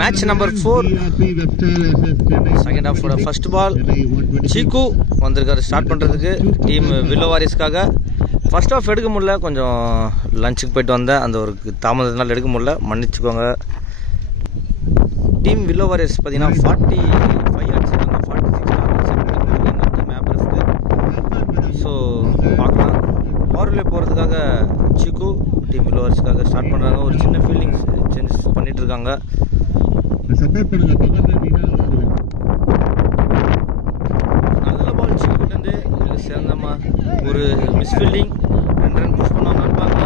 Match number 4, second half ஓட first ball. சீக்கு வந்திருக்காரு ஸ்டார்ட் பண்ணுறதுக்கு டீம் வில்லோ வாரியர்ஸ்க்காக. ஃபர்ஸ்ட் ஆஃப் எடுக்க முடியல, கொஞ்சம் லஞ்சுக்கு போயிட்டு வந்தேன், அந்த ஒரு தாமதத்தினால எடுக்க முடியல, மன்னிச்சுக்கோங்க. டீம் வில்லோ வாரியர்ஸ் பார்த்தீங்கன்னா 45 அடிச்சிருக்காங்க, 46 டீம் ஆப்ரஸ்க்கு. ஸோ பார்க்கலாம். பவர்லே போகிறதுக்காக சீக்கு டீம் வில்லோ வாரியர்ஸ்க்காக ஸ்டார்ட் பண்ணுறாங்க. ஒரு சின்ன ஃபீல்டிங் சேஞ்சஸ் பண்ணிட்டு இருக்காங்க. நல்ல பால் சீக்கிட்டு சேர்ந்தமா ஒரு மிஸ்ஃபீல்டிங், 2 ரன் புஷ் பண்ண நினைப்பாங்க,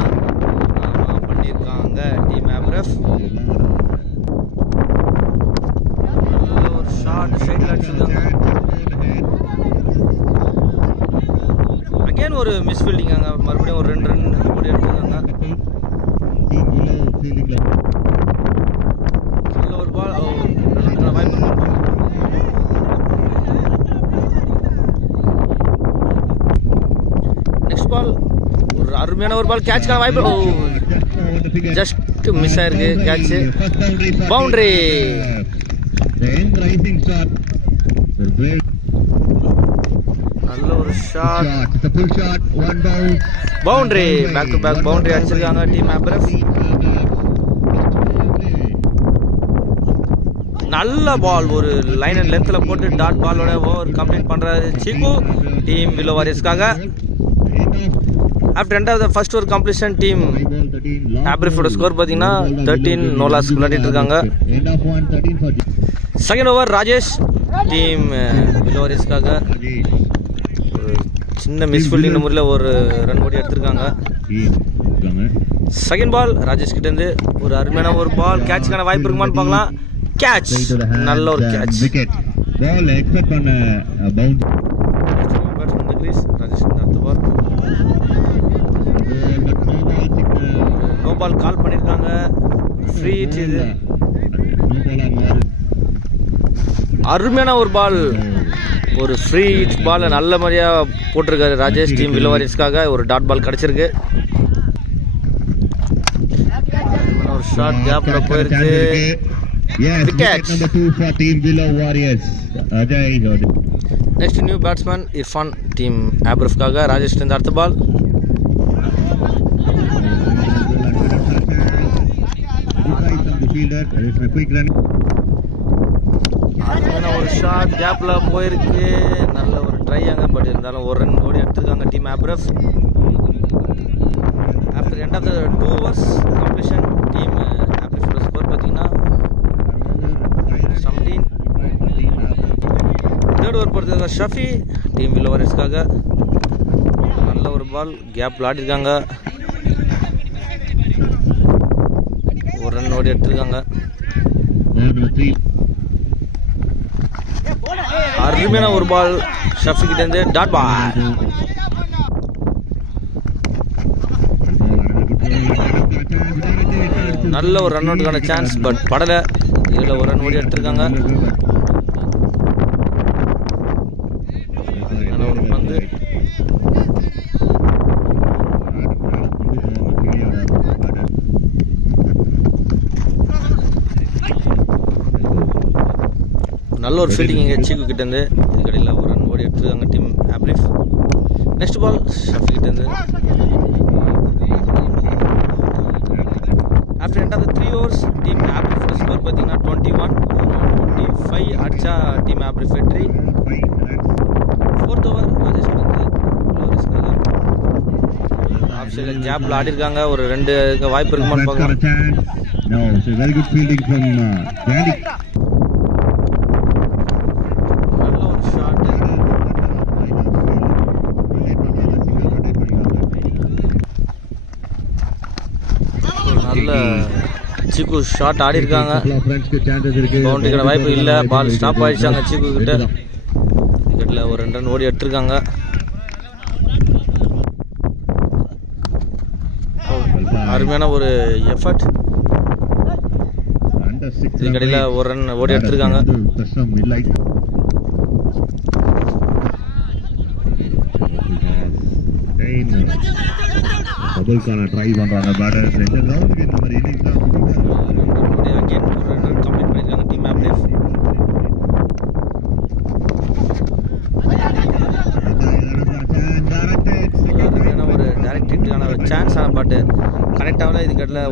பண்ணியிருக்காங்க டீம் ஆப்ரஸ். நல்ல ஒரு ஷார்ட் சைடில் அடிச்சிருக்காங்க. அகெயின் ஒரு மிஸ்ஃபீல்டிங், அங்கே மறுபடியும் ஒரு 2 ரன் ஓடி எடுத்துருக்காங்க. நல்ல ஒரு பால், வாய்ப்பு. நெக்ஸ்ட் பால் ஒரு அருமையான ஒரு பால், கேட்ச்க்கான வாய்ப்பு. ஜஸ்ட் மிஸ் ஆயிருக்கு கேட்ச், பவுண்டரி. நல்ல ஒரு shot, boundary. Back to back boundary அடிச்சிருக்காங்க டீம் ஆப்ரஸ். நல்ல பால், ஒரு லைன் அண்ட் லென்த்தில் போட்டு டாட் பாலோட ஓவர் கம்ப்ளீட் பண்ணுறாரு சீக்கு டீம் வில்லோ வாரியர்ஸ்க்காக. After end of the first over completion team ஆப்ரஸோட ஸ்கோர் பார்த்தீங்கன்னா 13 நோலாஸ் விளையாடிட்டு இருக்காங்க. Second over Rajesh team Willow வாரியர்ஸ்க்காக ஒரு சின்ன மிஸ்ஃபீல்டிங் முறையில் ஒரு ரன் ஓடி எடுத்திருக்காங்க. செகண்ட் பால் ராஜேஷ் கிட்ட இருந்து ஒரு அருமையான ஒரு பால், கேட்ச்க்கான வாய்ப்பு இருக்குமான்னு பார்க்கலாம். கேட்ச், நல்ல ஒரு கேட்ச். நோ பால் கால் பண்ணியிருக்காங்க. ஃப்ரீ ஹிட் இது. அருமையான ஒரு பால், ஒரு ஃப்ரீ ஹிட் பால் நல்ல மாதிரியாக போட்டிருக்காரு ராஜேஷ் டீம் வில்லோ வாரியர்ஸ்க்காக. ஒரு டாட் பால் கிடச்சிருக்கு. ஒரு ஷார்ட் கேப்ல போயிருக்கு. Next new batsman Irfan team ஆப்ரஸ்க்காக. ராஜேஷ் இருந்து அடுத்த பால். ஒரு ஷார்ட் கேப்ல போயிருக்கு. நல்ல ஒரு ட்ரை அங்க, பட் இருந்தாலும் ஒரு ரன் ஓடி எடுத்திருக்காங்க டீம் ஆப்ரஸ். After end of the 2 overs completion team ஆப்ரஸோட ஸ்கோர் பார்த்தீங்கன்னா 17. தேர்ட் ஓவர் பொறுத்தவரை ஷஃபி டீம் வில்லோ வாரியர்ஸ்க்காக. நல்ல ஒரு பால், கேப் விளையாடிருக்காங்க, ஒரு ரன் ஓடி எடுத்திருக்காங்க. அருமையான ஒரு பால் ஷஃபி கிட்ட இருந்து டாட் பால். நல்ல ஒரு ரன் அவுட்டுக்கான சான்ஸ், பட் படல. இதில் ஒரு ரன் ஓடி எடுத்திருக்காங்க. ஒரு பந்து, நல்ல ஒரு ஃபீல்டிங் இங்கே சீக்கு கிட்ட இருந்து. இதுக்கடையில் ஒரு ரன் ஓடி எடுத்துருக்காங்க டீம் ஆப்ரிஃப். நெக்ஸ்ட் பால் ஷஃபி கிட்ட இருந்து. After end of the 3 overs team ஆப்ரிஃபோட ஸ்கோர் பார்த்தீங்கன்னா 21-25 அடிச்சா டீம் ஆப்ரிஃப் வெற்றி. ஃபோர்த் ஓவர் ராஜேஷ் கிட்ட இருந்து ஆஃப் சைடில் கேப்ல ஆடிருக்காங்க. ஒரு 2 வாய்ப்பு இருக்குமான்னு பார்க்கலாம். நல்ல சீக்கு ஷாட் ஆடி இருக்காங்க. பவுண்டரிக்கான வாய்ப்பு இல்லை, பால் ஸ்டாப் ஆயிடுச்சாங்க சீக்கு கிட்ட. விக்கெட்டில் ஒரு 2 ரன் ஓடி எடுத்திருக்காங்க. அருமையான ஒரு எஃபர்ட். இதுக்கடையில் ஒரு ரன் ஓடி எடுத்திருக்காங்க. டபுள்கான ட்ரை பண்றாங்க பேட்டர்ஸ். இந்த ரவுண்டுக்கு இந்த மாதிரி இன்னிங்ஸ் தான் அகைன் ஒரு ரன் கம்ப்ளீட்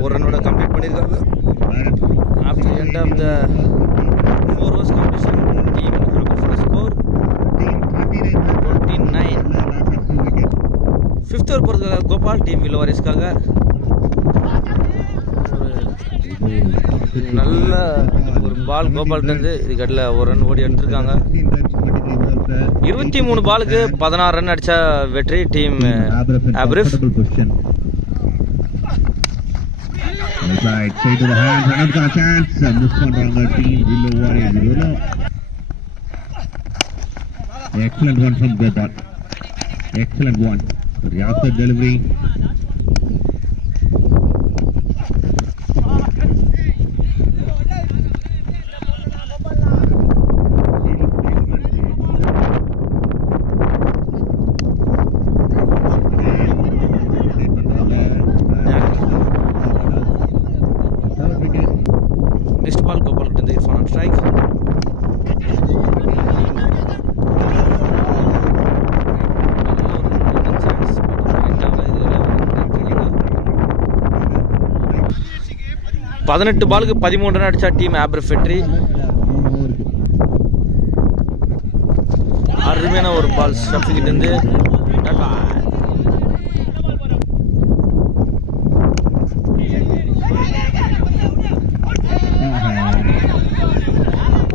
ஒரு ரன்னோட கம்ப்ளீட் பண்ணியிருக்காங்க. After end of the 4 overs completion, team Aberfed score 29. 5th over போகிறதுக்காக கோபால் டீம் வில்லோவாரிஸ்க்காக நல்ல ஒரு பால் கோபால்கிட்டருந்து இதுக்கடில் ஒரு ரன் ஓடி எடுத்திருக்காங்க. 23 பாலுக்கு 16 ரன் அடித்த வெற்றி team Aberfed. Right, straight to the hands, another chance, and this one from the team Willow Warriors. Excellent one from Gopal. Excellent one. Riyasat delivery. Next ball Gopal to the Irfan on strike. பதினெட்டு பாலுக்கு 13 run அடிச்சா team Aberfed. அருமையான ஒரு பால் ஸ்டஃப்கிட்ட இருந்து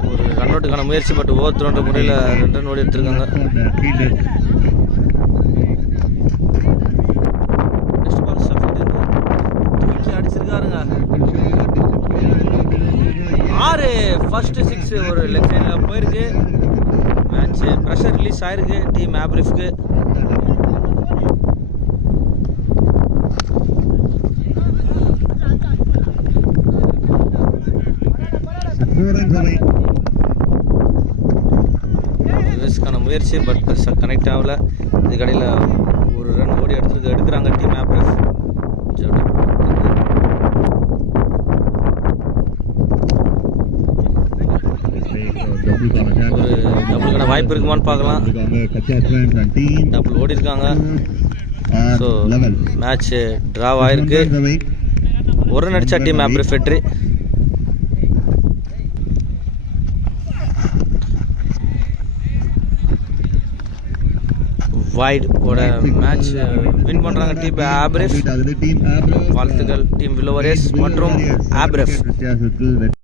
ஒரு ரன்னோட்டுக்கான முயற்சி பட்டு ஓத்துறன்ற முறையில் 2 ரன் ஓடி எடுத்திருக்காங்க. நெக்ஸ்ட் பால் ஸ்டஃப்கிட்ட இருந்து தூக்கி அடிச்சிருக்காருங்க. 6 ஃபர்ஸ்ட் 6 ஒரு லெஃப்ட் சைடில் போயிருக்கு. மேட்ச் ப்ரெஷர் ரிலீஸ் ஆயிருக்கு டீம் Aberfedக்கு. ரிவர்ஸ்க்கான முயற்சி பட் பெருசாக கனெக்ட் ஆகல. இதுக்கடையில் ஒரு ரன் ஓடி எடுக்கிறாங்க டீம் Aberfed. ஒரு டபுளுக்கான வாய்ப்பு இருக்குமான்னு பார்க்கலாம். டபுள் ஓடி இருக்காங்க. ஸோ மேட்ச் டிராவ் ஆயிருக்கு. ஒரு ரன் அடிச்சா டீம் Aberfed. வைட் ஓட மேட்ச் வின் பண்ணுறாங்க டீம் Aberfed. வாழ்த்துக்கள் டீம் வில்லோ வாரியர்ஸ் மற்றும் Aberfed.